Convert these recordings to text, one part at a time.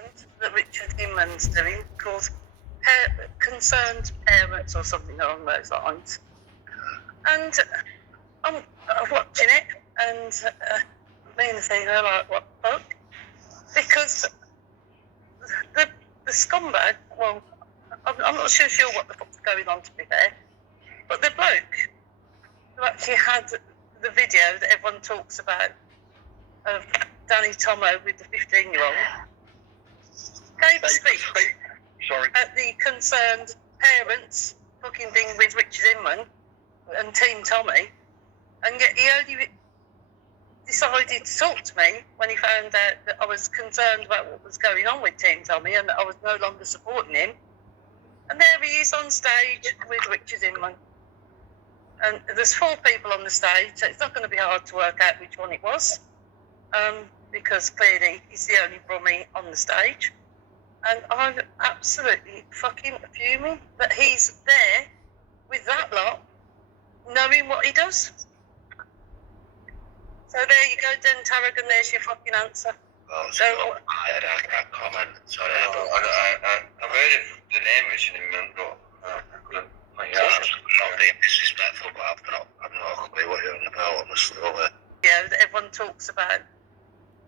statement that Richard Inman's doing called Concerned Parents or something along those lines. And I'm watching it, and me and the thing are like, what the fuck? Because the scumbag, well, I'm not sure what the fuck's going on, to be fair, but the bloke who actually had the video that everyone talks about of Danny Tomo with the 15-year-old gave a speech at the Concerned Parents fucking thing with Richard Inman and Team Tommy, and yet he only decided to talk to me when he found out that I was concerned about what was going on with Team Tommy and that I was no longer supporting him. And there he is on stage with Richard Inman. And there's 4 people on the stage, so it's not going to be hard to work out which one it was, because clearly he's the only brummie on the stage. And I'm absolutely fucking fuming that he's there with that lot, knowing what he does. So there you go, Den Tarragon, there's your fucking answer. Well, so I can't comment. Sorry, I've heard of the name Richard Inman, but I couldn't point out. I'm not being disrespectful, but I've no clue what you're on about, honestly. Yeah, that everyone talks about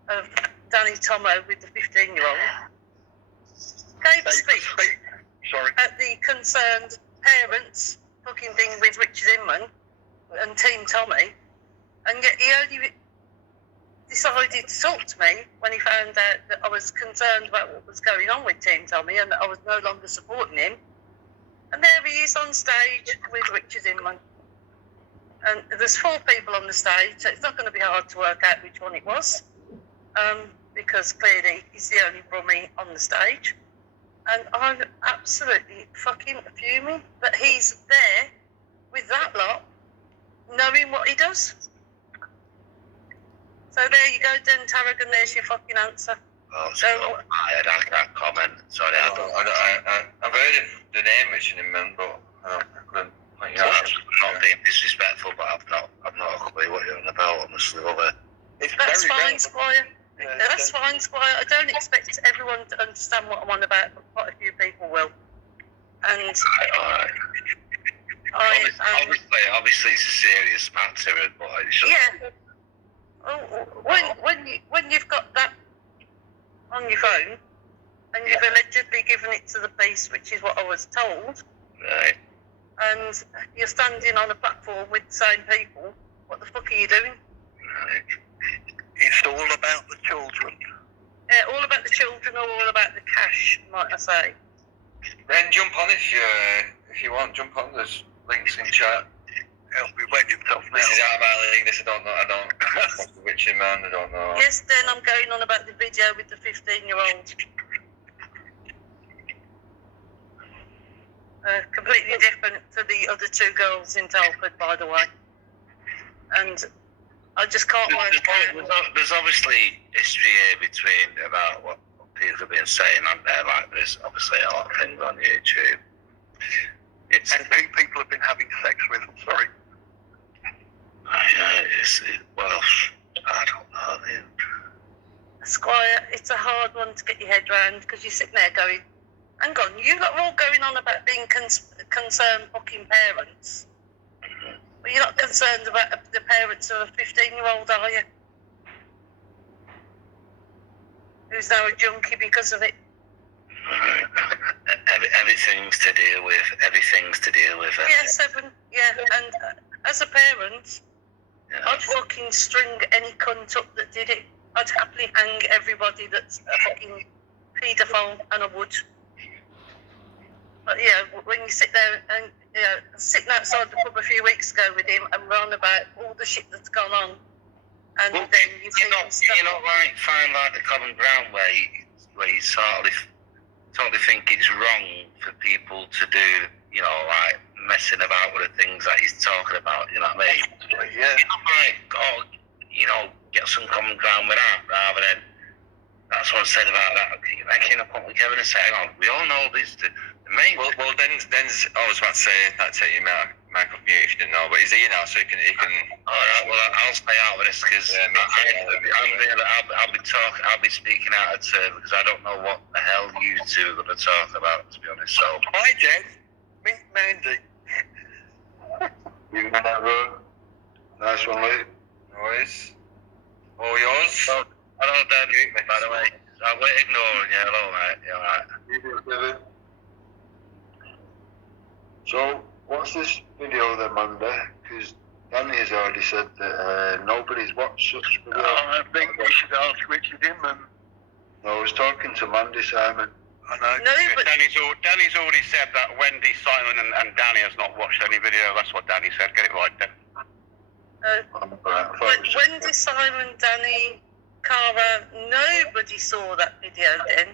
of Danny Tomo with the 15-year-old gave a speech at the Concerned Parents fucking thing with Richard Inman and Team Tommy, and yet he only decided to talk to me when he found out that I was concerned about what was going on with Team Tommy and that I was no longer supporting him. And there he is on stage with Richard Inman. And there's 4 people on the stage, so it's not going to be hard to work out which one it was, because clearly he's the only brummie on the stage. And I'm absolutely fucking fuming that he's there with that lot, knowing what he does. So there you go, Den Tarragon, there's your fucking answer. Well, so I can't comment. Sorry, I've heard of the name Richard Inman, but I couldn't point out. I'm not being disrespectful, but I've no clue what you're on about, honestly. That's fine, Squire. That's fine, Squire. I don't expect everyone to understand what I'm on about, but quite a few people will. And obviously, it's a serious matter, but yeah. When you've got that on your phone and you've allegedly given it to the police, which is what I was told, right, and you're standing on a platform with the same people, what the fuck are you doing? Right. It's all about the children. Yeah, all about the children, or all about the cash, might I say. Then jump on if you want. Jump on. There's links in chat. Help me wet yourself now. This is out of my league. This I don't. Richard man, I don't know. Yes, then I'm going on about the video with the 15-year-old. Completely different to the other 2 girls in Telford, by the way. And I just can't work out. There's obviously history here between about what people have been saying, and like there's obviously a lot of things on YouTube. And people have been having sex with them, sorry. Well, I don't know. Squire, it's a hard one to get your head round, because you're sitting there going, hang on, you lot are all going on about being concerned fucking parents. But you're not concerned about the parents of a 15-year-old, are you? Who's now a junkie because of it. Everything's to deal with. Yeah, 7. Yeah, and as a parent, I'd fucking string any cunt up that did it. I'd happily hang everybody that's a fucking paedophile, and I would. But yeah, when you sit there and sitting outside the pub a few weeks ago with him and we're on about all the shit that's gone on, and then you not like find like the common ground where you sort of think it's wrong for people to do, like messing about with the things that he's talking about. You know what I mean? Yeah. You're not like, get some common ground with that rather than. That's what I said about that. Making a point together and saying, we all know this. The main. Well, Den's. I was about to say that you Michael mute if you didn't know, but he's here now, so he can. Alright, well, I'll stay out of this because I'll be speaking out of turn because I don't know what the hell you two are going to talk about, to be honest. So, Hi, Jen. Meet Mandy. You never. Nice one, mate. Noise. All yours. hello, Dan, by the way. I we're ignoring you. Hello, mate. You alright? You do it, David. So, what's this video then, Monday? Because Danny has already said that nobody's watched such video. I think we should ask Richard Inman. No, I was talking to Mandy Simon. I know. No, but Danny's already said that Wendy, Simon, and Danny has not watched any video. That's what Danny said. Get it right, Dan. Wendy, Simon, Danny, Cara, nobody saw that video then.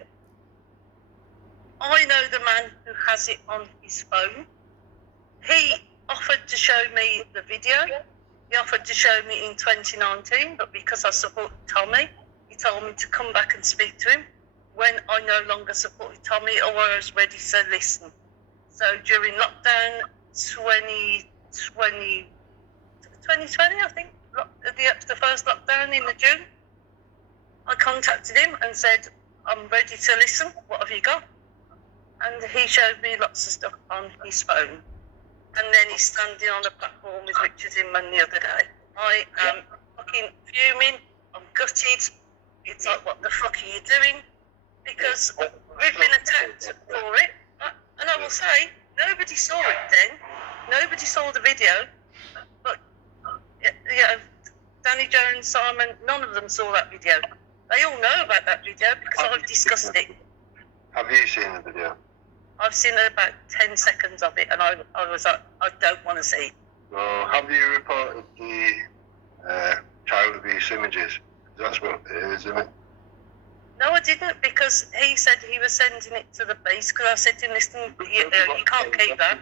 I know the man who has it on his phone. He offered to show me the video. He offered to show me in 2019, but because I supported Tommy, he told me to come back and speak to him when I no longer supported Tommy or I was ready to listen. So during lockdown 2020, I think, the first lockdown in the June, I contacted him and said, I'm ready to listen. What have you got? And he showed me lots of stuff on his phone. And then he's standing on a platform with Richard Inman the other day. I am fucking fuming. I'm gutted. It's like, what the fuck are you doing? Because we've been attacked for it. And I will say, nobody saw it then. Nobody saw the video. But, Danny Jones, Simon, none of them saw that video. They all know about that video because I've discussed it. Have you seen the video? I've seen about 10 seconds of it, and I was like, I don't want to see. So, have you reported the child abuse images? That's what it is, isn't it? No, I didn't, because he said he was sending it to the base, because I said to him, listen, you can't keep that.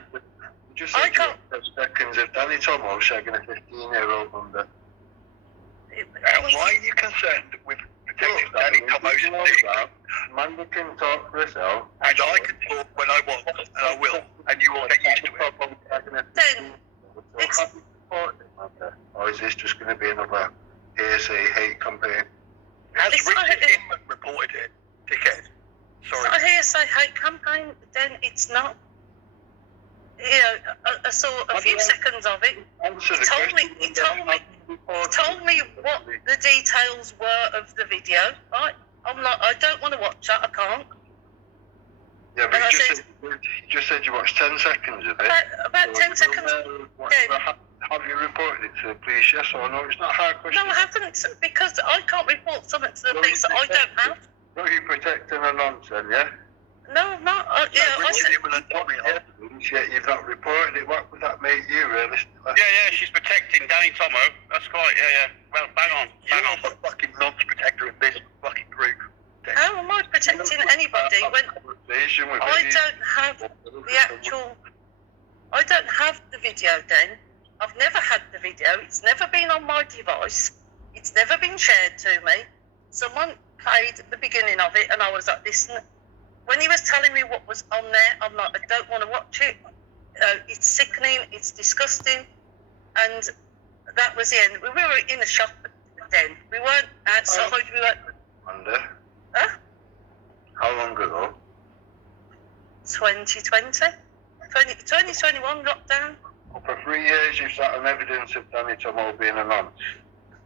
Just I think can't. of seconds of Danny Tomo shagging a 15-year-old Monday. Why are you concerned with protecting Danny Tomo's dick? Mandy can talk for herself. And I can talk when I want, and I will, and you will get used to it. Then, it's... Have you reported it, Mandy? Or is this just going to be another hearsay hate campaign? Has It's Richard not- Inman reported it, dickhead? Sorry. I hear say hate campaign, then it's not. You know, I saw a few seconds of it. Answer He the told me, question. he told me what the details were of the video, right? I'm like, I don't want to watch that, I can't. Yeah, but And I you said- just said you watched 10 seconds of it. About 10 seconds. Then, Have you reported it to the police, yes or no? It's not a hard question. no, I haven't, because I can't report something to the police that I don't have. No, you're protecting a nonsense, yeah? No, I'm not. I Richard said, Inman and Tommy Yeah, yet you've not reported it. What would that make you, realistically? Yeah, she's protecting Danny Tomo. That's quite, yeah. Well, bang on. You're the fucking nonce-protector of this fucking group. how am I protecting anybody when Conversation with I you. don't have the actual... I don't have the video then. I've never had the video. It's never been on my device. It's never been shared to me. Someone played the beginning of it and I was like, listen, when he was telling me what was on there, I'm like, I don't want to watch it. It's sickening, it's disgusting. And that was the end. We were in the shop then. We weren't outside, we weren't... Monday. Huh? How long ago? 2020? 2021 lockdown? Well, for 3 years you've sat on evidence of Danny Tomo being a nonce.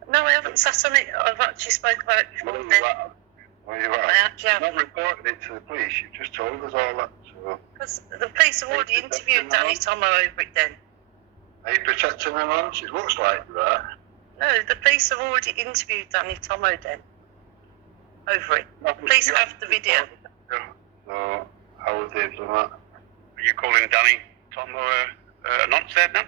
No, I haven't sat on it. I've actually spoke about it before Well, you then. have. Well, you I have. actually You've have. not reported it to the police. You've just told us all that. So, Because the police have already interviewed Danny Tomo over it then. are you protecting a nonce? It looks like you are. No, the police have already interviewed Danny Tomo then. Over it. Police have the video. So, how would they have done that? Are you calling Danny Tomo a nonce there, Dan?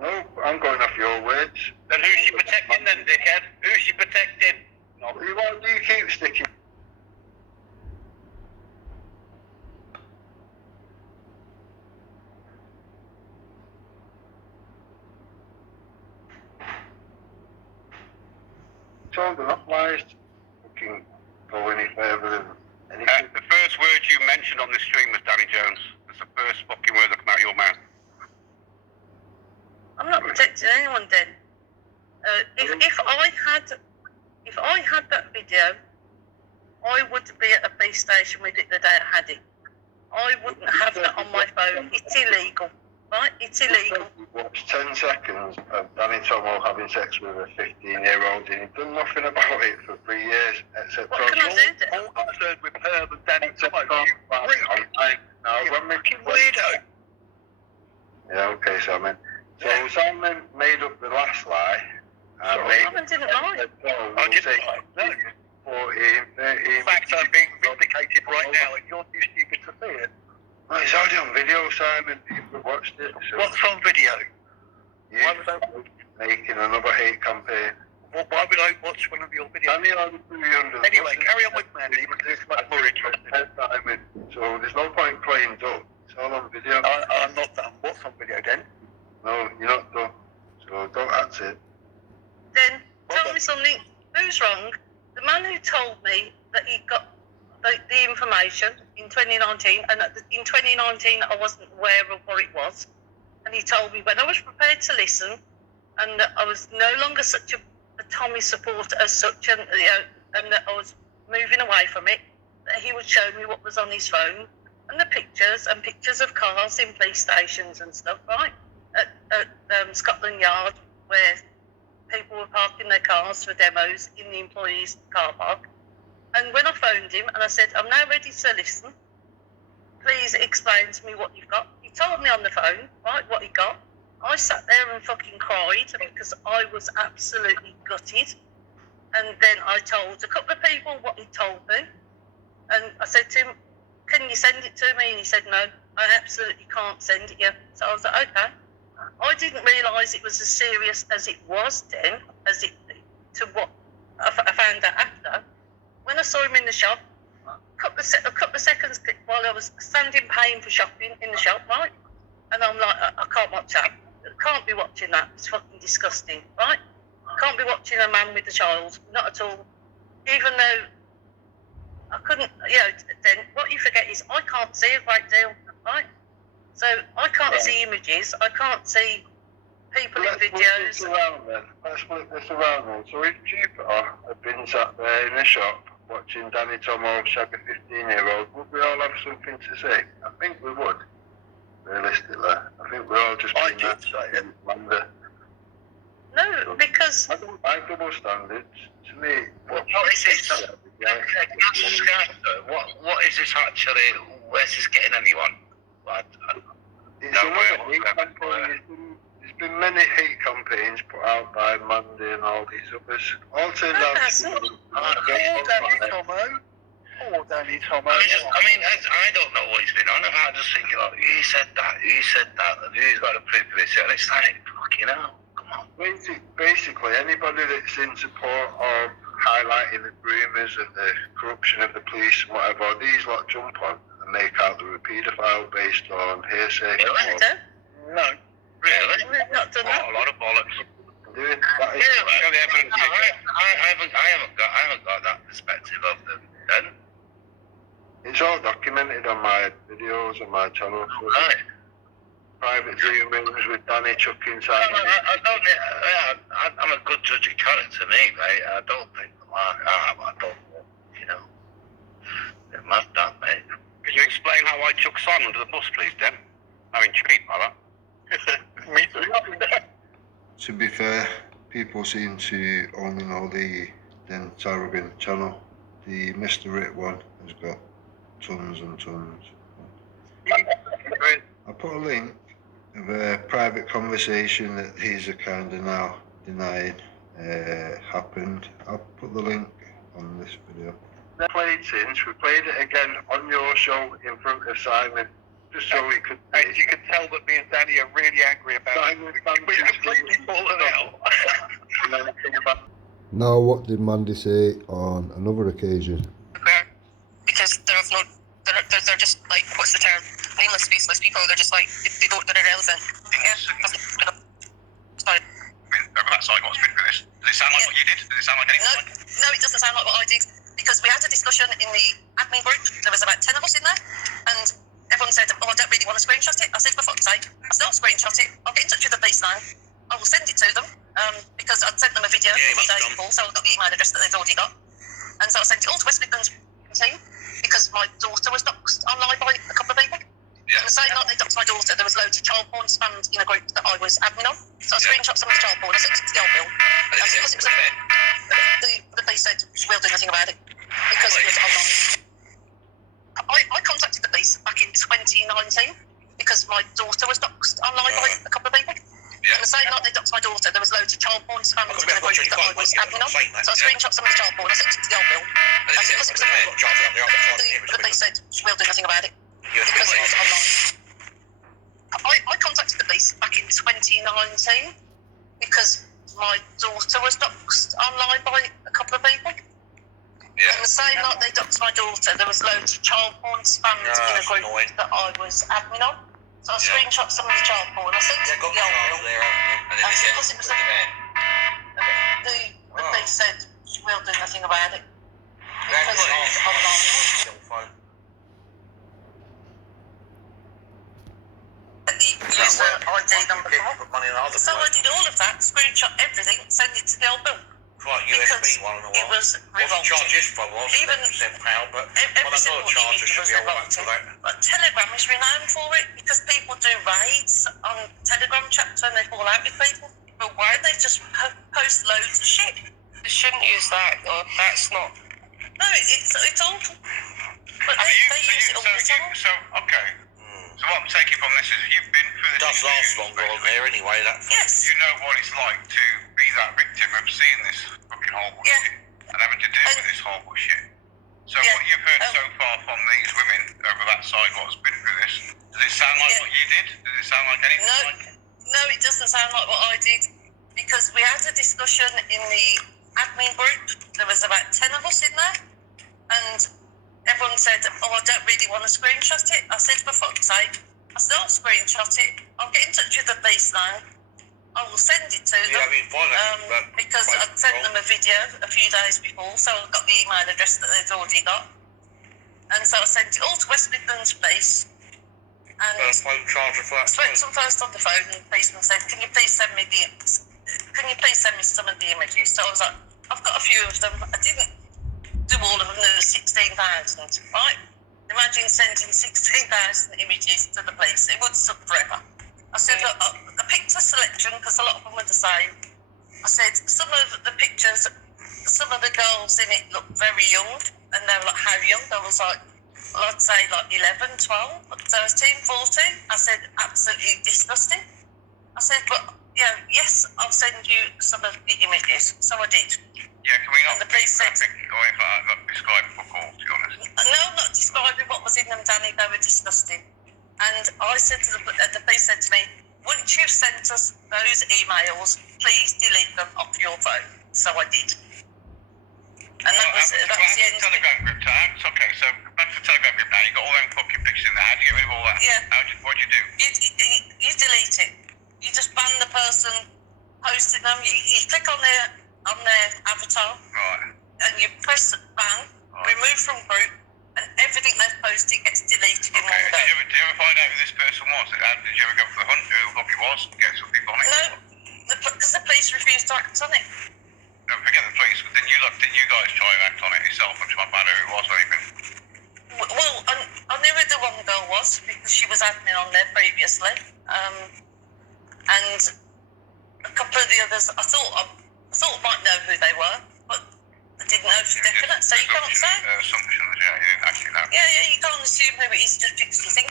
No, I'm going off your words. Then who's she protecting then, dickhead? Who's she protecting? Why do you keep sticking? Told enough lies to fucking go any further than anything. The first word you mentioned on this stream was Danny Jones. That's the first fucking word that came out of your mouth. protecting anyone then. If I had that video, I would be at a police station with it the day I had it. I wouldn't have that on my phone. It's illegal, right? It's illegal. Watch 10 seconds of Danny Tomo having sex with a 15-year-old, and he'd done nothing about it for 3 years, except What can I do then? More concerned with her than Danny Tomo. When we Weirdo. Yeah, okay, Simon. So Simon made up the last lie. Simon didn't lie. I didn't lie. No. 14, 13. In fact, I'm being vindicated right now, and you're too stupid to see it. Well, it's already on video, Simon. People watched it. So What's on video? you making another hate campaign. Well, why would I watch one of your videos? Danny on 300. Anyway, carry on with Mandy, because it's much more interesting. Simon. So there's no point playing dumb. It's all on video. I'm not done. What's on video then? No, you're not done. So don't act it. Then tell me something. Who's wrong? The man who told me that he got the information in 2019, and in 2019 I wasn't aware of what it was, and he told me when I was prepared to listen, and that I was no longer such a Tommy supporter as such, and that I was moving away from it, that he would show me what was on his phone, and the pictures of cars in police stations and stuff, right? At Scotland Yard, where people were parking their cars for demos in the employees' car park. And when I phoned him and I said, I'm now ready to listen, please explain to me what you've got. He told me on the phone, right, what he got. I sat there and fucking cried because I was absolutely gutted. And then I told a couple of people what he told me. And I said to him, can you send it to me? And he said, no, I absolutely can't send it yet. So I was like, okay. I didn't realise it was as serious as it was then, to what I found out after. When I saw him in the shop, a couple of seconds while I was standing paying for shopping in the shop, right? And I'm like, I can't watch that. I can't be watching that. It's fucking disgusting, right? I can't be watching a man with a child. Not at all. Even though I couldn't, then what you forget is I can't see a great deal, right? So I can't see images. I can't see people in videos. Let's flip this around then. So if Jupiter had been sat there in the shop watching Danny Tomo shag a 15-year-old, would we all have something to say? I think we would. Realistically, I think we're all just. I did say it. No, because I don't like double standards. To me, What is this? What is this actually? Where's this getting anyone? There's been many hate campaigns put out by Mandy and all these others. All turned out to be. Poor Danny Tomo. I mean, I don't know what he's been on about. Just thinking, like, he said that, and who's got to prove this? And it's like, fucking hell, come on. Basically, anybody that's in support of highlighting the rumours of the corruption of the police and whatever, these lot jump on and make out they're a paedophile based on hearsay. No. Really? We've not done that. A lot of bollocks. That is, Show the evidence. I haven't got that perspective of them then. it's all documented on my videos on my channel. Right. Private Zoom rooms with Danny chucking inside. I'm a good judge of character, mate. Right? I don't think I don't, They're mad, that, mate. Could you explain how I took Simon to the bus, please, Den? I'm intrigued by that. Me too. To be fair, people seem to only know the Den Tarragin channel. The Mr. Rit one has got tons and tons. I put a link of a private conversation that these are kind of now denying happened. I'll put the link on this video. Played since, we played it again on your show in front of Simon, just so we could. And you can tell that me and Danny are really angry about it. We're completely fallen out. Now, what did Mandy say on another occasion? Because they're just like, what's the term? Nameless, faceless people. They're just like, they're irrelevant. Yeah. Sorry. That's like what's been through this. Does it sound like what you did? Does it sound like anything? No, it doesn't sound like what I did. Because we had a discussion in the admin group. There was about 10 of us in there. And everyone said, I don't really want to screenshot it. I said, for fuck's sake, I still screenshot it. I'll get in touch with the police now. I will send it to them because I'd sent them a video a few days before, so I've got the email address that they've already got. And so I sent it all to West Midlands team because my daughter was doxed online by a couple of people. Yeah. And the same night they doxed my daughter, there was loads of child porn spammed in a group that I was admin on. So I screenshot some of the child porn, I sent it to the old bill. Because it was the police said we'll do nothing about it because it was online. I contacted the police back in 2019 because my daughter was doxed online by a couple of people. Yeah. And the same night they doxed my daughter, there was loads of child porn spammed in a group that I was admin on. So I screenshot some of the child porn, I sent it to the old bill. Because it was the police said we'll do nothing about it because it was online. I contacted the police back in 2019 because my daughter was doxed online by a couple of people. Yeah. And the same night they doxed my daughter, there was loads of child porn spammed in a group that I was admin on. So I screenshot some of the child porn, I sent it to the old bill. And because it was the police said we'll do nothing about it because it was online. The user ID number. So I did all of that, screenshot everything, send it to the old bill. Right, Because USB one and it was revolting. charges for was Even £7, but every single image was revolting. But Telegram is renowned for it because people do raids on Telegram chats when they fall out with people. But why they just post loads of shit? They shouldn't use that. Or that's not. No, it's awful. But they use it all the time. So okay. So what I'm taking from this is you've been through it this. does last longer on there anyway. That Yes. You know what it's like to be that victim of seeing this fucking horrible shit and having to deal with this horrible shit. So what you've heard so far from these women over that side, what's been through this, does it sound like what you did? Does it sound like anything? No, it doesn't sound like what I did because we had a discussion in the admin group. There was about 10 of us in there, and everyone said, "Oh, I don't really want to screenshot it." I said, "For fuck's sake!" I said, "I'll screenshot it. I'll get in touch with the police now. I will send it to them because I'd sent them a video a few days before, so I got the email address that they'd already got, and so I sent it all to West Midlands Police." And phone charger for that. spoke to them first on the phone, and the policeman said, "Can you please send me some of the images?" So I was like, "I've got a few of them. I didn't do all of them. There was 16,000, right? Imagine sending 16,000 images to the police. It would suck forever." I said, "Look, I picked a selection because a lot of them were the same." I said, "Some of the pictures, some of the girls in it look very young," and they were like, "How young?" I was like, well, I'd say like 11, 12, 13, 14. I said, "Absolutely disgusting." I said, "But yes, I'll send you some of the images." So I did. Yeah, can we not And the police said, going for that, not describe fuck all, to be honest? "No, I'm not describing what was in them, Danny. They were disgusting." And I said to the police said to me, "Once you've sent us those emails, please delete them off your phone." So I did. And that was the end of it. Telegram group time. Okay, so back to the Telegram group now. You got all them fucking pictures in there. How do you get rid of all that? Yeah. What'd you do? You delete it. You just ban the person posting them. You click on their avatar. Right. And you press ban, remove from group, and everything they've posted gets deleted in one go. Did you ever find out who this person was? Did you ever go for the hunt who the fuck it was? Get some people on it? No, because the police refused to act on it. No, forget the police. Didn't you guys try and act on it yourself and try and find out who it was or anything? Well, I knew who the one girl was because she was admin on there previously. And a couple of the others, I thought I might know who they were, but I didn't know for definite, so you can't say. Assumptions, yeah, you didn't actually know. Yeah, you can't assume who it is just because you think.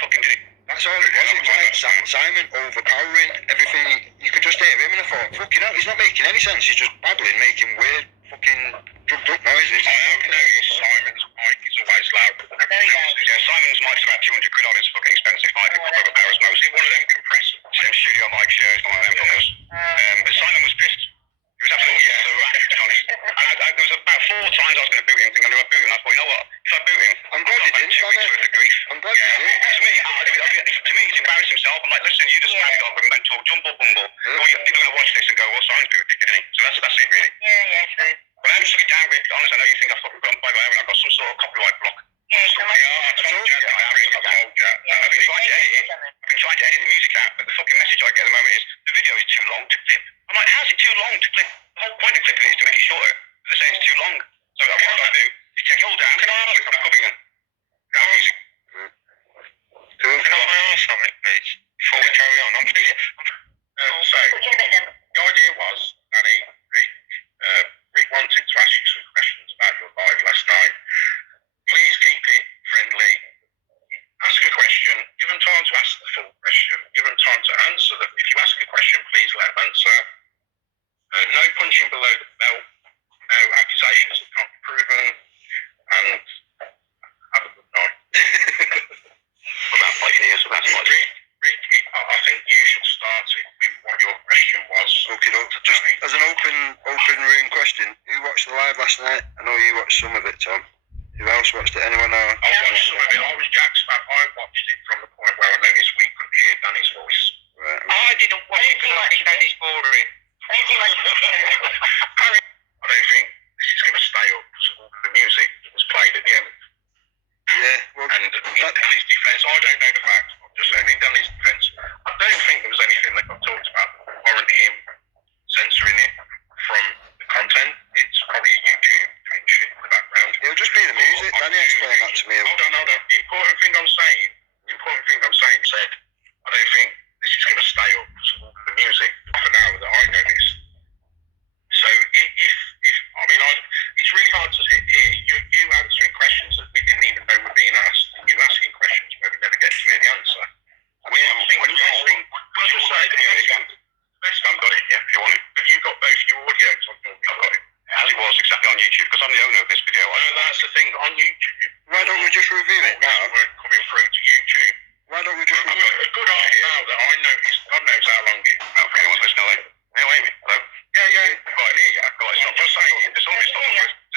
Fucking did it. That's all it was. It was like Simon overpowering everything. You could just hear him, and I thought, fucking hell, he's not making any sense. He's just babbling, making weird, fucking drugged up noises. I know Simon's mic is always loud. Very loud. Yeah, Simon's mic's about 200 quid on. It's fucking expensive mic. It overpowers most. It's one of them compressors. Same studio mic shares, one of them fuckers. But Simon was pissed. He was absolutely wrecked, to be honest. And there was about 4 times I was going to boot him, thinking I'm going to boot him. I thought, you know what? If I boot him, I'm glad you didn't. 2 weeks worth of grief. I'm glad you didn't. To me, he's embarrassed himself. I'm like, listen, you just carry on and talk jumble bumble. Well, you're going to watch this and go, well, Simon's a bit of a dickhead, isn't he? So that's it, really. Yeah, true. But I'm absolutely down with it. Honestly, I know you think I've fucking gone by, but I haven't. I've got some sort of copyright block. Yeah, I told you, I am really. I've been trying to edit it. I've been trying to edit the music out, but the fucking message I get at the moment is, do video is too long to clip. I'm like, how's it too long to clip? The whole point of clipping it is to make it shorter. They're saying it's too long. So what I do is take it all down. Can I ask back up again? How easy. Can I ask something, please, before we carry on? So, the idea was, Danny, Rick wanted to ask you some questions about your live last night. Please keep it friendly. Ask a question. Give them time to ask the full question. Give them time to answer them. If you ask a question, please let them answer. No punching below the belt. No accusations that can't be proven. And have a good night. Without making ears, that's my dream. Rick, I think you should start it with what your question was. Okay, just as an open room question, who watched the live last night? I know you watched some of it, Tom. Who else watched it? Anyone else? I watched some of it. I was Jack's fan. I watched it from the point where I noticed we couldn't hear Danny's voice. Right. I didn't watch it because I think Danny's boring. I don't think this is going to stay up because of all the music that was played at the end. Yeah, well, And in Danny's defence, I don't know the facts. I'm just saying, in Danny's defence, I don't think there was anything that got talked about that warrant him censoring it from the content. It's probably YouTube doing shit in the background. it'll just be the music. Danny explained that to me. Hold on. The important thing I'm saying said, I don't think this is going to stay up because of all the music for now that I noticed. So if I mean, it's really hard to sit here. You answering questions that we didn't even know were being asked, and you asking questions where we never get to hear the answer. I mean, the best thing, can I just say, the best thing, I've got it, yeah, if you want it. Have you got both your audios on your I've got it. As it was exactly on YouTube, because I'm the owner of this video. No, that's the thing, on YouTube. Why don't we just review it now? We're coming through to YouTube. Why don't we just I've review got a good idea now that I noticed. God knows how long it. Oh, for anyone's listening, Neil, Amy, hello? Yeah. Got it here, yeah. Got it. Stop just saying. Just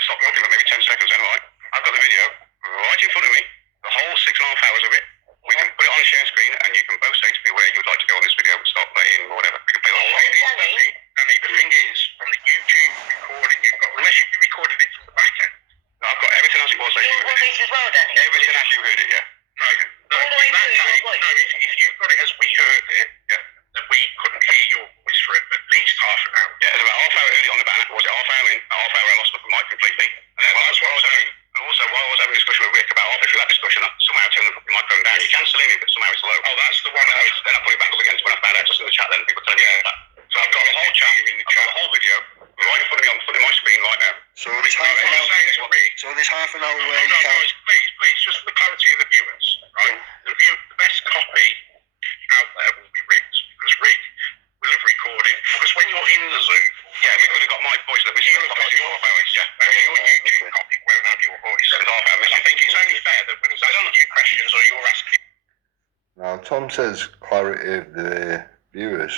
stop talking for maybe 10 seconds, then, alright? I've got the video right in front of me, the whole 6.5 hours of it. We can put it on a share screen, and you can both say to me where you would like to go on this video and start playing or whatever. We can play the whole thing. Danny, the thing is, from the YouTube recording you've got, unless you recorded it from the back end. No, I've got everything as it was as you heard it. as well, Danny? Everything as you heard it, yeah. No, in that case, no, if you've got it as we heard it, yeah, then we couldn't hear your voice for at least half an hour. Yeah, it was about half hour early on the banner. Was it half hour in? About half hour I lost the mic completely. And then that's what I was saying. And also, while I was having a discussion with Rick about halfway through that discussion, I somehow turned the microphone down. You can still hear me, but somehow it's low. Oh, that's the one. Then I put it back up again when I found out just in the chat then people telling me that. So I've got the whole chat in the chat, the whole video, right in front of me on my screen right now. So there's half an hour. So there's half an hour where you can. Please, just for the clarity of the viewers, right? The best copy out there will be Rick's, because Rick will have recorded. Because when you're in the Zoom, yeah, we could have got my voice. That was your voice, yeah. Your YouTube copy won't have your voice. I think it's only fair that when he's asking you questions or you're asking. Now Tom says clarity of the viewers.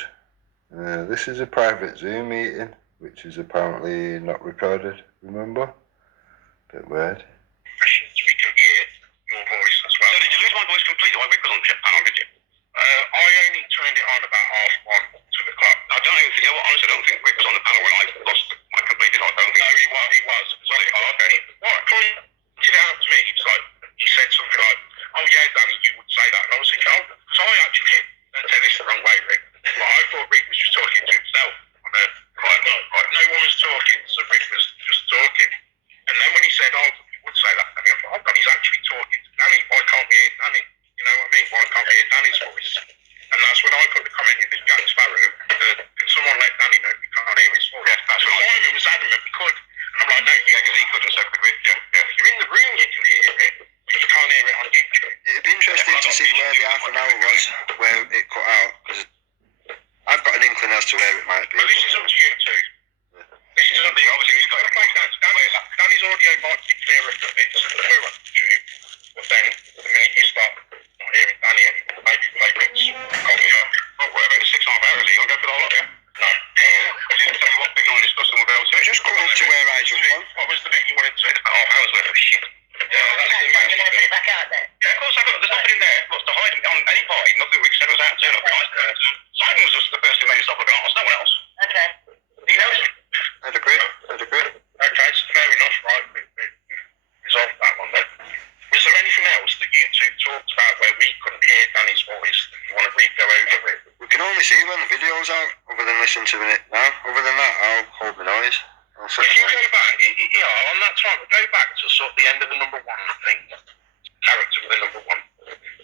This is a private Zoom meeting, which is apparently not recorded. Remember? Bit weird. Questions, we can hear your voice as well. So did you lose my voice completely while Rick was on the panel, did you? I only turned it on about 1:30, 2 o'clock. I don't even think, you know what, honestly, I don't think Rick was on the panel when I lost my completely. I don't think. No, he was. Okay. What pointed it out to me, it's like, he said something like, oh yeah, Danny, you would say that. And I was thinking, oh, because I actually, don't take this the wrong way, Rick. But I thought Rick was just talking to himself. No one was talking, so Rick was just talking. And then when he said, oh, you would say that, I thought, oh God, he's actually talking to Danny. Why can't we hear Danny? You know what I mean? Why can't we hear Danny's voice? And that's when I put the comment in with Jack Sparrow, can someone let Danny know we can't hear his voice? Yeah, that's right. Simon was adamant we could. And I'm like, no, yeah, because he couldn't, so could we? Yeah. If you're in the room, you can hear it, but you can't hear it on YouTube. It'd be interesting to see where the half an hour was, where it cut out, because I've got an inkling as to where it might be. Well, this is up to you too. This is up to you. Obviously, you've got to play down to Danny's audio might be clearer for bits that are on YouTube, but then the minute you start not hearing Danny anymore, maybe play bits. What about the 6.5 hours? You want to go for the whole lot, yeah? No. I didn't tell you what bit you want to discuss and we'll go to it. Just come up to where I jump on. What was the bit you wanted to say? Half hours worth of shit. Yeah, that's the main thing. Put it back out there. Yeah, of course, there's nothing in there. What's to hide on any party? Nothing Rick said was out of turn up. Simon was just the person who made it stop looking at us, no one else. Okay. He knows it. I'd agree. Okay, so fair enough, right? We resolved that one then. Was there anything else that you two talked about where we couldn't hear Danny's voice that you want to re-go over with? We can only see when the video's out. other than listen to it now. Other than that, I'll hold my noise. I'll sit If you there. go back, you know, on that time, go back to sort of the end of the number one thing, character of the number one.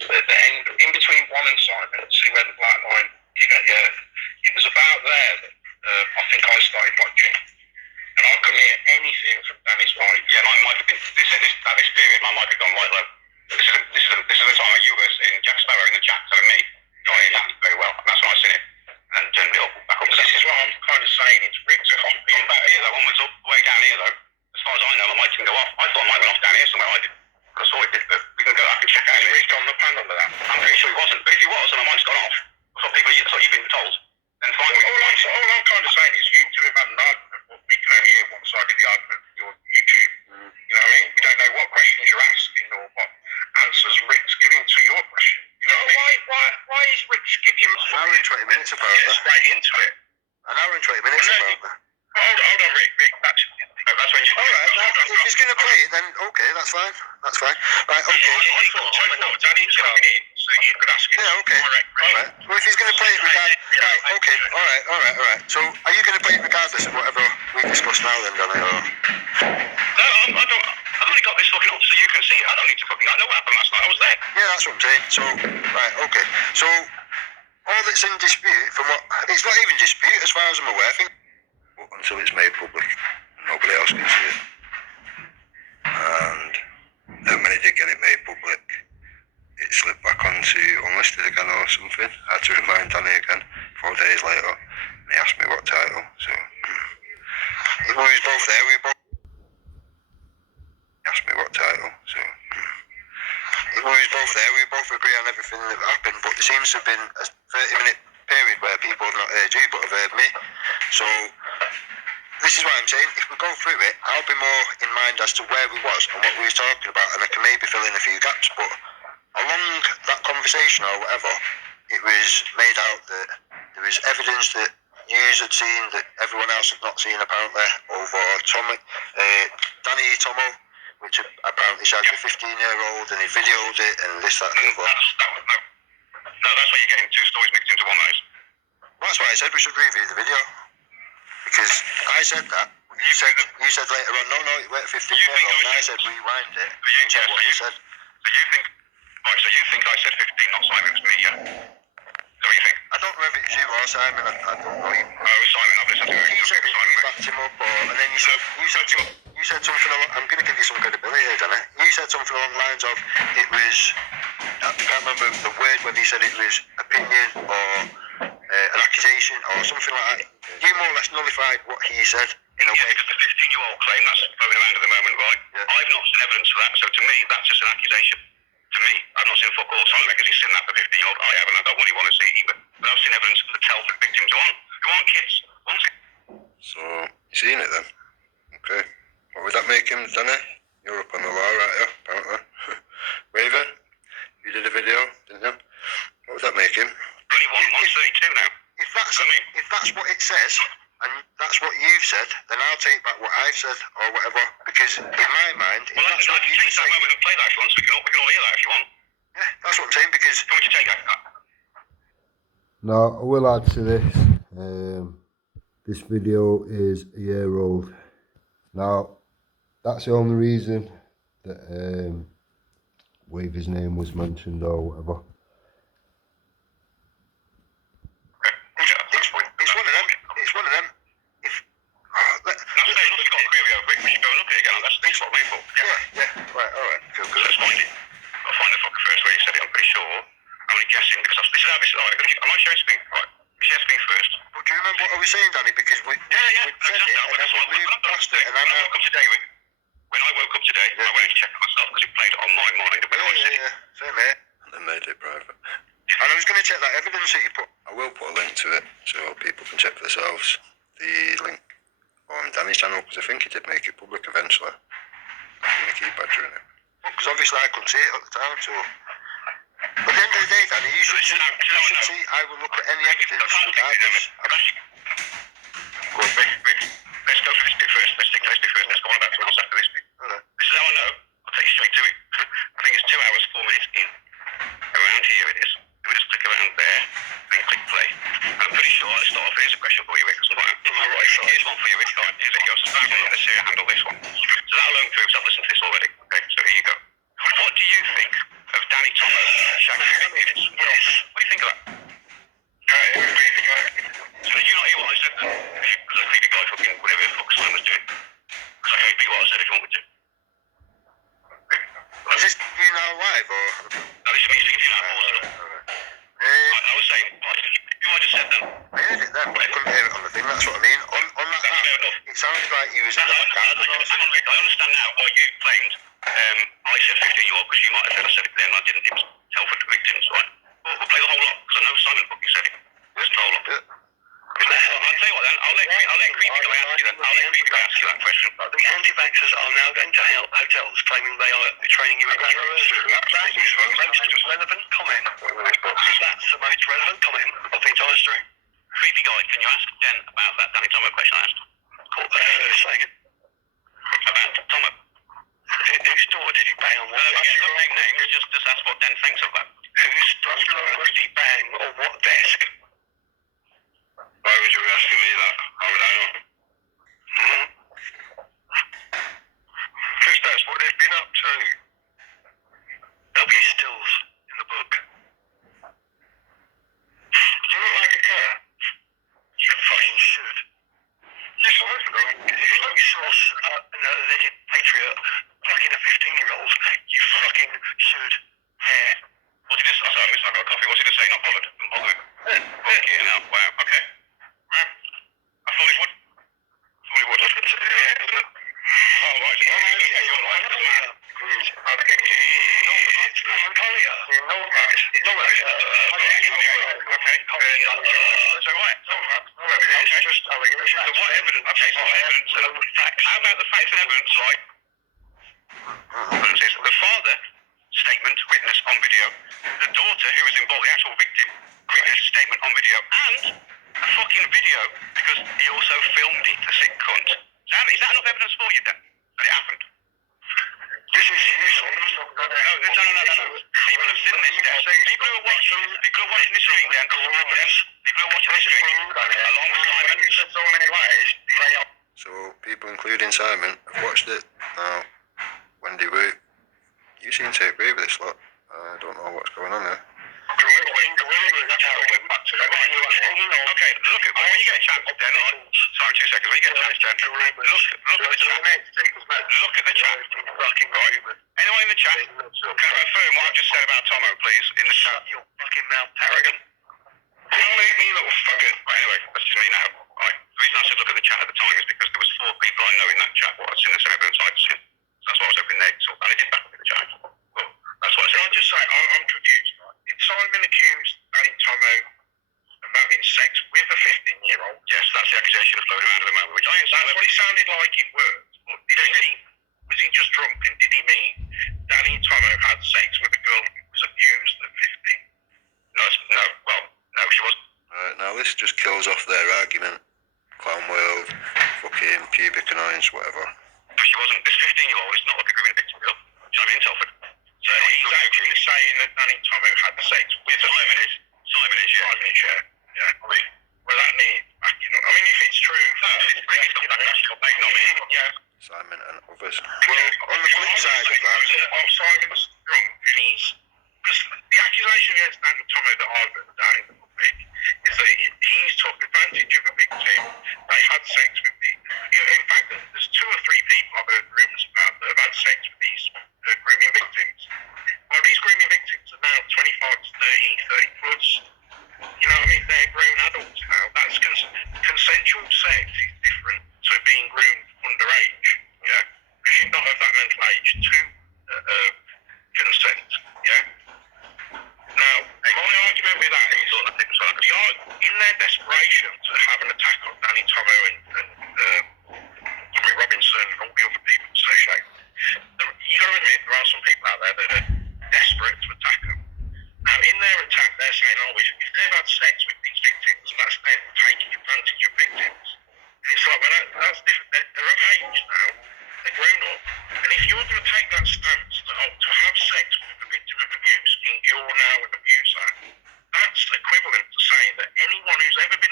The end, in between one and Simon, see where the black line, it was about there that I think I started watching. And I couldn't hear anything from Danny's wife. Yeah, mine might have been, at this period, mine might have gone right low. This is the time where you were in Jack Sparrow in the chat telling me, I hear that very well. And that's when I seen it. And then turned it up, back up to that. This is what I'm kind of saying. It's ripped it off. Being back here, that one was up, way down here though. As far as I know, my mic didn't go off. I thought my mic went off down here somewhere. I did. I saw it did, but we can go back and check out. It's ripped on the panel of that. I'm pretty sure it wasn't. But if it was, and my mic's gone off, that's what you've been told. Then fine. All I'm kind of saying is you two have had an argument, but we can only hear one side of the argument on your YouTube. You know what I mean? We don't know what questions you're asking or what answers Rick's giving to your question. You know what I mean? Why is Rick giving An hour and 20 minutes apparently. straight into it? An hour and 20 minutes apparently. Hold on, Rick. That's when you. Alright, if he's going to play it, then okay, that's fine. That's fine. Right, okay. I thought Danny coming in so you could ask him. Yeah, okay. Alright. Well, if he's going to play it regardless. Right, okay. Alright. So, are you going to play it regardless of whatever we discuss now then, Danny? Or? No, I don't. I've only got this fucking up so you can see it. I don't need to fucking. I know what happened last night. I was there. Yeah, that's what I'm saying. So, right, okay. So, all that's in dispute from what... It's not even dispute as far as I'm aware, I think. Until it's made public. Nobody else can see it. And then when he did get it made public, it slipped back onto unlisted again or something. I had to remind Danny again 4 days later. And he asked me what title. So, we was both there. He asked me what title. So, we was both there. We both agree on everything that happened. But there seems to have been a 30-minute period where people have not heard you but have heard me. So, this is what I'm saying. If we go through it, I'll be more in mind as to where we was and what we was talking about, and I can maybe fill in a few gaps. But along that conversation or whatever, it was made out that there was evidence that you had seen that everyone else had not seen apparently over Danny Tomo, which apparently showed a 15-year-old, and he videoed it and this, that, and the other. No, that's why you're getting two stories mixed into one. Well, that's why I said we should review the video. Because I said that. You said later on, no, it went 15-year-old, and I said rewind it and check what you said. So you think I said 15, not Simon, it was me, yeah? So what you think? I don't know if it was you or Simon, I don't know. Oh, Simon, I've listened to it. You said that you backed him up, and then you said something along, I'm going to give you some credibility here, Danny. You said something along the lines of, it was, I can't remember the word, whether you said it was opinion or an accusation or something like that. You more or less nullified what he said in a way. Because the 15-year-old claim that's floating around at the moment, right? Yeah. I've not seen evidence for that, so to me, that's just an accusation. To me, I've not seen fuck all. Simon reckons he's seen that for 15-year-old. I haven't. I don't really want to see it either. But I've seen evidence to tell the victims. Who aren't kids? So, you seen it then? Okay. What would that make him, Danny? You're up on the law, right here, apparently. Raven, you did a video, didn't you? What would that make him? Only 132 now. If that's what it says, and that's what you've said, then I'll take back what I've said or whatever. Because in my mind, if that's what you say, we can play that if you want. So we can all hear that if you want. Yeah, that's what I'm saying. Because do you want to take that? Now, I will add to this. This video is a year old. Now, that's the only reason that Waver's name was mentioned or whatever. It's one of them. Yeah. Right, alright. Cool. Let's find it. I'll find the fucker first where you said it, I'm pretty sure. I'm only guessing because this is how this is. Am I sharing screen? Right. Share screen first. But do you remember what I was saying, Danny? Because we said it and then we moved past it and then when I woke up today, I went to check myself because it played on my mind. Yeah. Same here. And then made it private. And I was going to check that evidence that you put. I will put a link to it so people can check for themselves. The link on Danny's channel, because I think he did make it public eventually. I'm going to keep badgering it. Because obviously I couldn't see it at the time, so... But at the end of the day, Danny, you should see I will look at any evidence regardless. Go on, Rick. Let's go for this bit first. Let's do first. Let's go on about 2 minutes after this bit. Okay. This is how I know. I'll take you straight to it. I think it's 2 hours, 4 minutes in. Around here it is. We just click around there and click play. And I'm pretty sure. Let's start off. Here's a question for you, Rick. From the right side. Here's one for you, Rick. Here's it. Your society. Let's see how you handle this one. So that alone proves I've listened to this already. Okay, so here you go. What do you think of Danny Tomo shagging victims? Yes. What do you think of that? So did you not hear what I said then? Because I creepy guy fucking whatever the fuck Simon was doing. Because I can repeat what I said if you want me to. Is this you now live or? No, this is me speaking to you now. I was saying, what I just said then. I heard it then, but I couldn't hear it on the thing. That's what I mean. On that app, it sounded like you was in the card. I understand now why you claimed I said 15-year-old because you might have said I said it then and I didn't. It was Telford victims, right? We'll play the whole lot because I know Simon fucking said it. Listen to the whole lot. I'll tell you what then, I'll let Creepy Guy ask you then. I'll let Creepy Guy ask you that question. The anti-vaxxers are now going to hotels claiming they are training you in That is the most relevant comment. That's the most relevant comment of the entire stream. Creepy Guy, can you ask Den about that Danny Tomo question I asked? Say again. About Tomo. Whose door did he bang on? Don't make names, just ask what Den thinks of that. Whose door did he bang on what desk? Why would you be asking me that? How would I know? Chris, that's what they've been up to. There'll be stills in the book. Do you look like a cat? You fucking should. Yes, I would. If you look source an alleged patriot fucking a 15-year-old, you fucking should care. What's he just? Sorry, I got coffee. What's he just saying? Not bothered. I'm bothered. Fucking hell. Wow. Okay. I thought he would. Oh, right. How about the facts and evidence, right? The father, statement, witness on video. The daughter, who was involved, the actual victim, witness, statement on video. And a fucking video, because he also filmed it, the sick cunt. Is that enough evidence for you, then? That it happened? This is useless. No. People have seen this, Dan. People who are watching this stream, Dan. People who are watching this stream, along with Simon. So many ways, they are. So people, including Simon, have watched it. Now, Wendy Root, you seem to agree with this lot. I don't know what's going on there. Okay, look at when you get a chance, then. Sorry, 2 seconds. When you get a chance, Dan, look at the chat. Look at the chat. Anyone in the chat can confirm what I've just said about Tomo, please, in the chat. Your fucking mouth, Tarragon. Don't make me little faggot. Anyway, that's just me now. Right. The reason I said look at the chat at the time is because there was 4 people I know in that chat what I'd seen the same evidence I'd seen. That's why I was hoping they'd talk. And they did back up in the chat. Well, that's what I said. Can I just say, I'm confused. Did Simon accuse Danny Tomo of having sex with a 15-year-old? Yes, that's the accusation of floating around at the moment, which I That's what it sounded like in words. But was he just drunk and did he mean Danny Tomo had sex with a girl who was abused at 15? No, she wasn't. Now this just kills off their argument. Clown world, fucking pubic annoyance, whatever. But she wasn't. This 15-year-old is not like a grooming victim, girl. She's not in Telford. So he's actually saying that Danny Tomo had sex with Simon is, yeah. Yeah. Well, that needs backing up. I mean, if it's true, Simon and others. Well, on the flip side of that, Simon's drunk and because the accusation against Danny Tomo that I've heard about in the public is that he's took advantage of a victim. They had sex with the. In fact, there's 2 or 3 people I've heard rumours about that have had sex with these grooming victims. Well, these grooming victims are now 25 to 30 plus. You know what I mean? They're grown adults now. That's consensual sex is different to being groomed underage. Yeah, because you've not of that mental age to consent. Yeah. Now, my argument with that is, in their desperation to have an attack on Danny Tomo and Tommy Robinson and all the other people associated, you got to admit there are some people out there that are desperate to attack them. Now, in their attack, they're saying, if they've had sex with these victims, that's them taking advantage of victims. And it's like, well, that's different. They're of age now. They're grown up. And if you're going to take that stance to have sex with the victim of abuse, and you're now an abuser, that's equivalent to saying that anyone who's ever been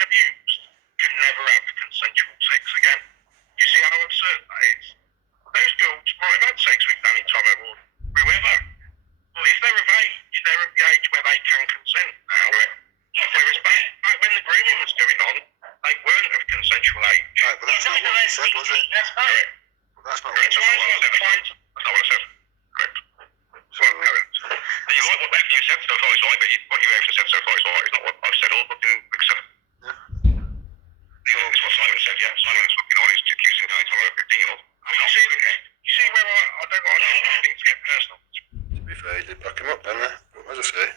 that's not what you said, was it? That's correct. That's not what Correct. you So said. that's not what I said. Correct. So, you're right, what everything you said so far is right, but what you've actually said so far is right. It's not what I've said or fucking accept. It's what Simon said, yeah. Simon's fucking on his accusing Danny Tomo of 15-year-old. I mean, you see where I don't want things to get personal. To be fair, he did back him up, didn't he? But as I say,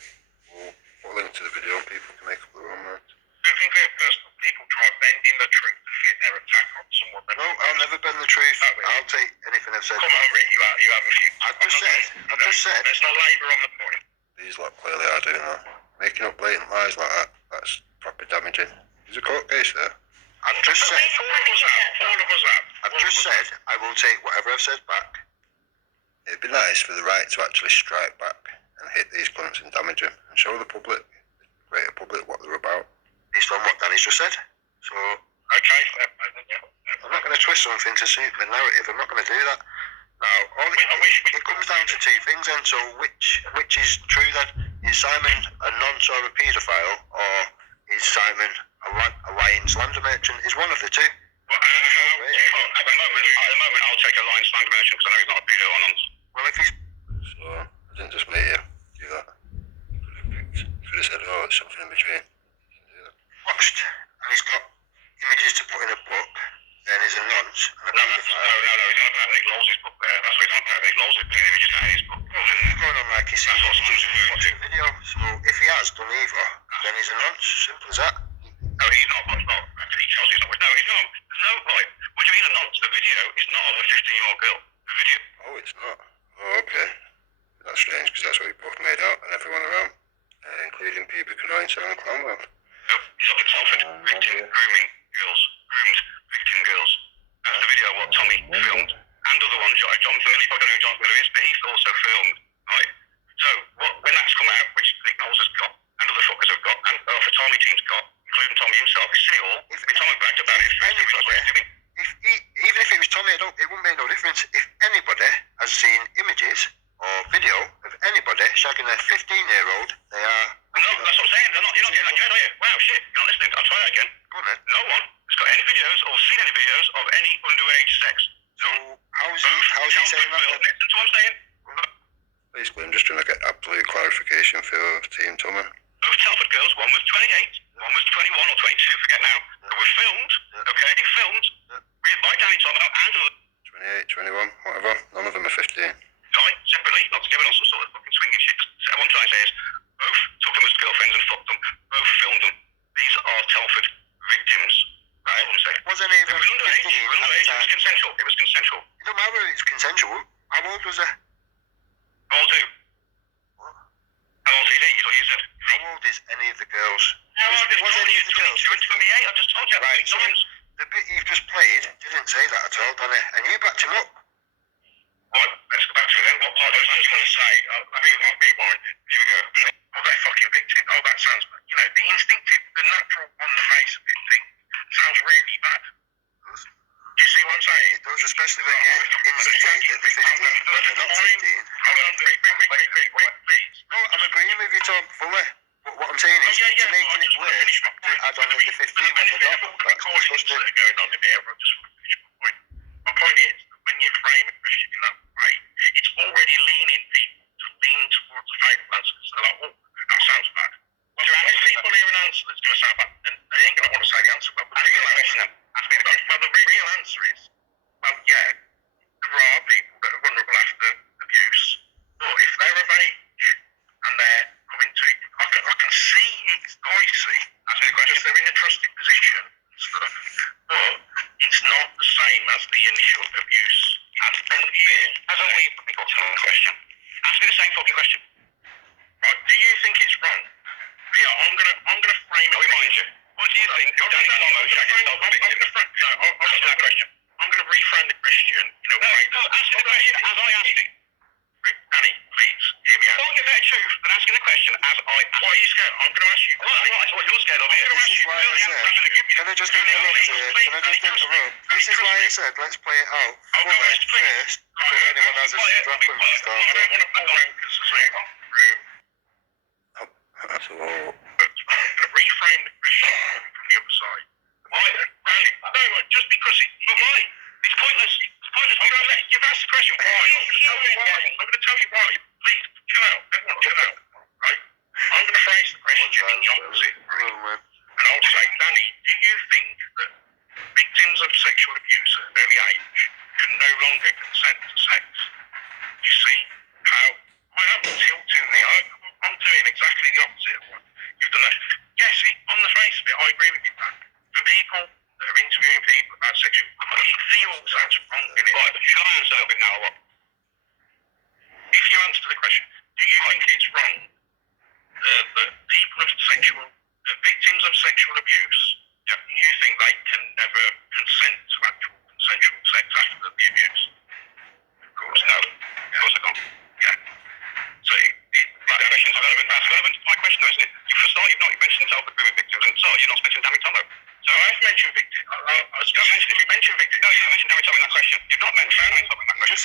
we'll put a link to the video and people can make up their own minds. I don't think they're personal. People try bending the truth to fit their attack on someone. No, I'll never bend the truth. I'll take anything I've said. Come on, Rick, you have a few. I've just said. There's no labour on the point. These lot clearly are doing that. Making up blatant lies like that, that's proper damaging. There's a court case there. I've just said. All of us have. I've just said I will take whatever I've said back. It'd be nice for the right to actually strike back and hit these cunts and damage them and show the public, the greater public, what they're about. Based on what Danny's just said. So, Okay, I'm not going to twist something to suit the narrative. I'm not going to do that. Now, it comes down to two things then. So, which is true then? Is Simon a nonce or a paedophile, or is Simon a lying slander merchant? Is one of the two? Well, at the moment, I'll take a line slander merchant because I know he's not a pedo or nonce. Well, if he's... So, I didn't just make you do that. You could have said, oh, it's something in between. You can do that. Watched, and he's got images to put in a book, then he's a nonce and a paedophile. No, he's on a pathetic Laws's book there. That's why he's on a pathetic Laws's book. Images in his book. He's going on like he's seen watching the video. So, if he has done either, then he's a nonce. Simple as that. No, he's not. He tells you he's not. No, he's not. There's no, right. What do you mean a nonce? The video is not of a 15-year-old girl. The video. Oh, it's not. Oh, okay. That's strange because that's what we both made out and everyone around, including pubic annoyance and Clonwell. No, he's up at Telford. Grooming girls. Groomed victim girls. That's the video of what Tommy filmed. And other ones, John Furley, I don't know who John Furley is, but he's also filmed. Right. So, when that's come out, which Nick Knowles has got, and other fuckers have got, and the Tommy team's got, including Tommy himself, he's seen it all. If Tommy bragged about it, even if it was Tommy, it wouldn't make no difference. If anybody has seen images or video of anybody shagging a 15-year-old, they are... No, that's what I'm saying. You're not getting that yet, are you? Wow, shit, you're not listening. I'll try that again. Go on then. No one has got any videos or seen any videos of any underage sex. So, how's he saying that then? That's what I'm saying. Basically, I'm just trying to get absolute clarification for Team Tommy. Both Telford girls, one was 28, one was 21 or 22, forget now, that were filmed, okay, filmed, by Danny Tomo and other 28, 21, whatever. None of them are 15. right, separately, not together on some sort of fucking swinging shit. What I'm trying to say is, both took them as girlfriends and fucked them, both filmed them. These are Telford victims. That's what I'm saying. Wasn't even 15 It was underage, it was consensual. It was consensual. It don't matter if it's consensual. How old was he? How old who? How old is he? Is what you said. How old is any of the girls? How old is any of the girls? 28, I just told you. Right, so the bit you've just played didn't say that at all, Danny, and you backed him up. Right, let's go back to them. What part I was just going to say, rewind it. Here we go. Oh, that fucking victim. Oh, that sounds, the instinctive, the natural on the face of it thing sounds really bad. Do you see what I'm saying? It does, especially when you instigate at the 15 when they're not 15. Hold on, wait, please. No, I'm agreeing with you, Tom, fully. But what I'm saying is, to making it worse, to add on at the 15 when they're not, that's disgusting. Going on in here, but just want to finish my point. My point is, that when you frame a question in that way, it's already leaning people to lean towards the favourite answer. So they're like, oh, that sounds bad. Well, there are people hear an answer that's going to sound bad, and they ain't going to want to say the answer. Well, the real answer is, well, yeah, there are people that are vulnerable after abuse, but if they're of age and they're coming to, I can see it's dicey. That's the question. They're in a trusted position and stuff, but it's not the same as the initial abuse. As a wee got to the question. Ask me the same fucking question. Right, do you think it's wrong? Yeah, I'm gonna frame it. Remind you. What do you think? I'm gonna reframe the question in a way that ask the question as I asked it. Danny, please, hear me out. Don't get that truth, but asking the question as I asked. What are you scared? I'm gonna ask you. That's what you're scared of here. This is why I said, can I just interrupt? This is why I said, let's play it out fully first, before anyone has a strap and stuff. I don't want to pull rankers as well. So, I'm going to reframe the question from the other side. No, just because it's pointless. It's pointless. You've asked the question why. I'm going to tell you why. Please, chill out. Everyone, chill out. Right? I'm going to phrase the question in the opposite. Right? And I'll say, Danny, do you think that victims of sexual abuse at an early age can no longer consent to sex? You see how I am tilting the I'm doing exactly the opposite of what you've done there. Yes, on the face of it, I agree with you, Dan. For people that are interviewing people about sexual, it feels that's wrong, innit? Right, shall I answer a little bit now? What? If you answer the question, do you think it's wrong that people of victims of sexual abuse, you think they can never consent to actual consensual sex after the abuse? Of course, no. Of course I can't. Yeah. So that's relevant to my question, though, isn't it? For a start, you've not mentioned self-agreement victims, and so you're not mentioning Danny Tomo. So I've mentioned victims. You mentioned victims. No, you didn't mention Danny Tomo in that question. You've not mentioned Danny Tomo in that question.